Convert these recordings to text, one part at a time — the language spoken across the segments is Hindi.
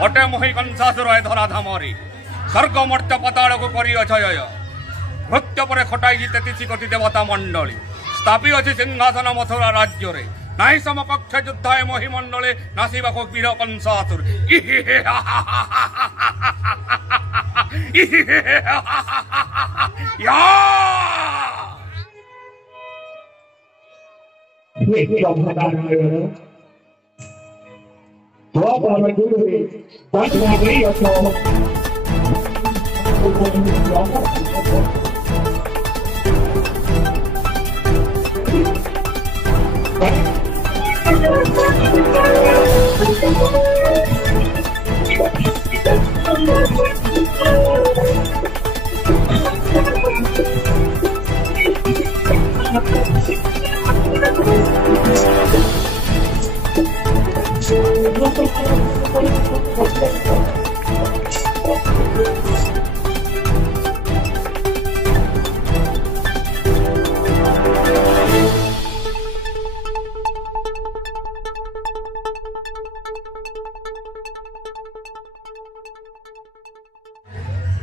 हटे मोहि कंसासुर धराधामरी स्वर्ग मर्त्य पाताल को करी अक्षय भृत्य पर खटाई तेतीस कोटी देवता मंडली स्थापी अच्छी सिंहासन मथुरा राज्य रे नाई समकक्ष युद्धाय मोहि मंडले नासिबा को वीर कंसासुर या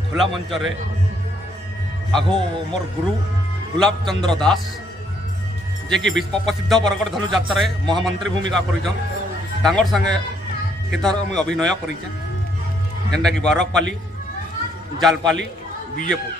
खुला मंच रे आगो मोर गुरु गुलाब चंद्र दास जे कि विश्व प्रसिद्ध बरगढ़ धनु यात्रा महामंत्री भूमिका कर संगे केथर मुझे अभिनय करेंटा कि बारकपाली जालपाली विजेपुर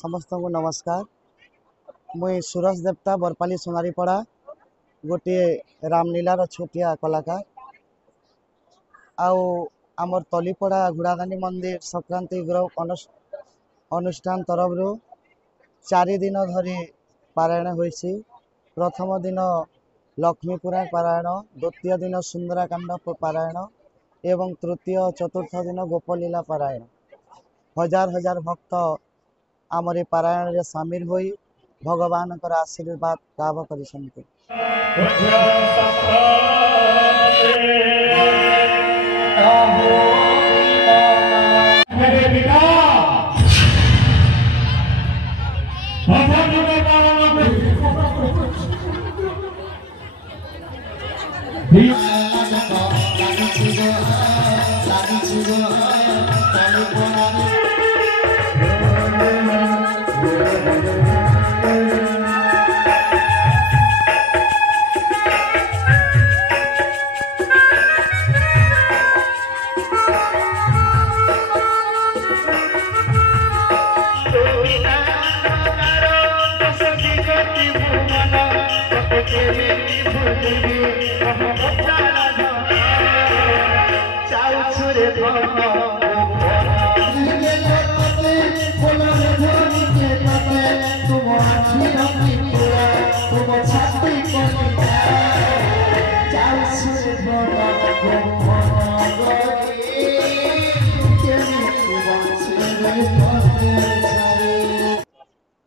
समस्त को नमस्कार। मुई सुरज देवता बरपाली सोनारीपड़ा गोटे रामलीलार छोटिया कलाकार आमर तलीपड़ा घुड़ागानी मंदिर संक्रांति ग्रुप अनुष्ठान तरफ 4 दिन धरी पारायण होइसी। प्रथम दिन लक्ष्मी पुराण पारायण, द्वितीय दिन सुंदराकांड पारायण एवं तृतीय चतुर्थ दिन गोपलीला पारायण। हजार हजार भक्त आमरी पारायण रे सामिल होई भगवान कर आशीर्वाद लाभ करिसंती।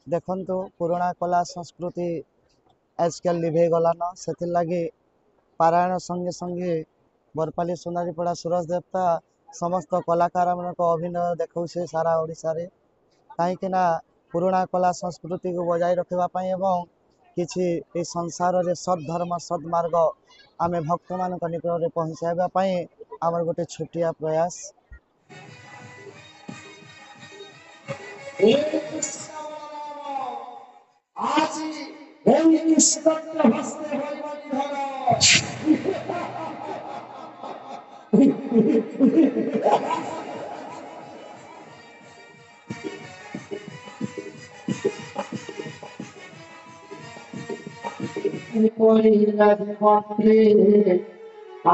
देखंतु पुराना कला संस्कृति आजकल लिभे गलान से लगी पारायण संगे संगे बरपाली सोनारीपड़ा सूरज देवता समस्त कलाकार मान अभिनय देखा सारा ओडिशा रे कहीं पुराना कला संस्कृति को बजाय रखापी एवं किसी संसार रे सद्धर्म सद्मार्ग आमे भक्त मान निकट में पहुँचाइवाई आमर गोटे छोटिया प्रयास।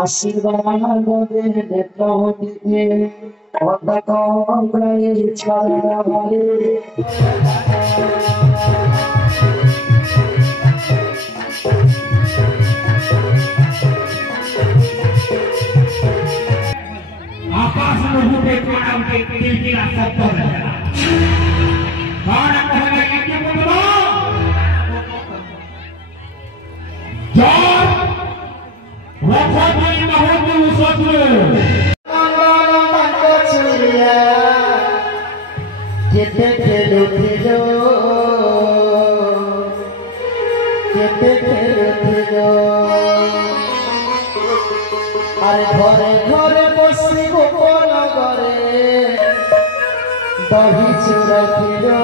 আশীর্বাদ দে প্রভুকে অদক ছড়ালে आकाश में होते कोना के किलकिला शब्द रहेला कौन कहला यज्ञ बोलो जय रखोई महबू सोचले কেতে খেলো আরে ঘরে ঘরে বসি গোপন ঘরে দহি চূড়া খেলো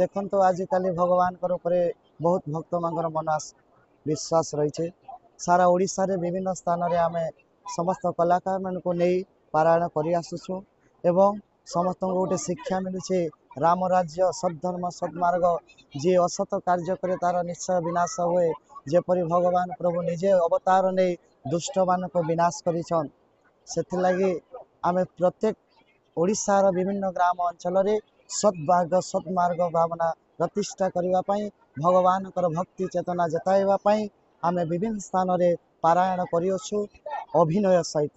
देखो तो आजिकल भगवान बहुत भक्त मानकर मन विश्वास रही सारा ओडिशा रे विभिन्न स्थान रे आमे समस्त कलाकार मान को नहीं पारायण कर आसुछु एवं समस्त गोटे शिक्षा मिलुचे राम राज्य सद्धर्म सद्मार्ग जी असत कार्य करे तार निश्चय विनाश हुए जेपरी भगवान प्रभु निजे अवतार नहीं दुष्ट मान को विनाश करिछन सेथि लागि आमे प्रत्येक ओडिशार विभिन्न ग्राम अंचल रे सद्भाग सद्मार्ग भावना प्रतिष्ठा करने भगवान भक्ति चेतना जताइवाई आमे विभिन्न स्थान रे पारायण करियोछु अभिनय सहित।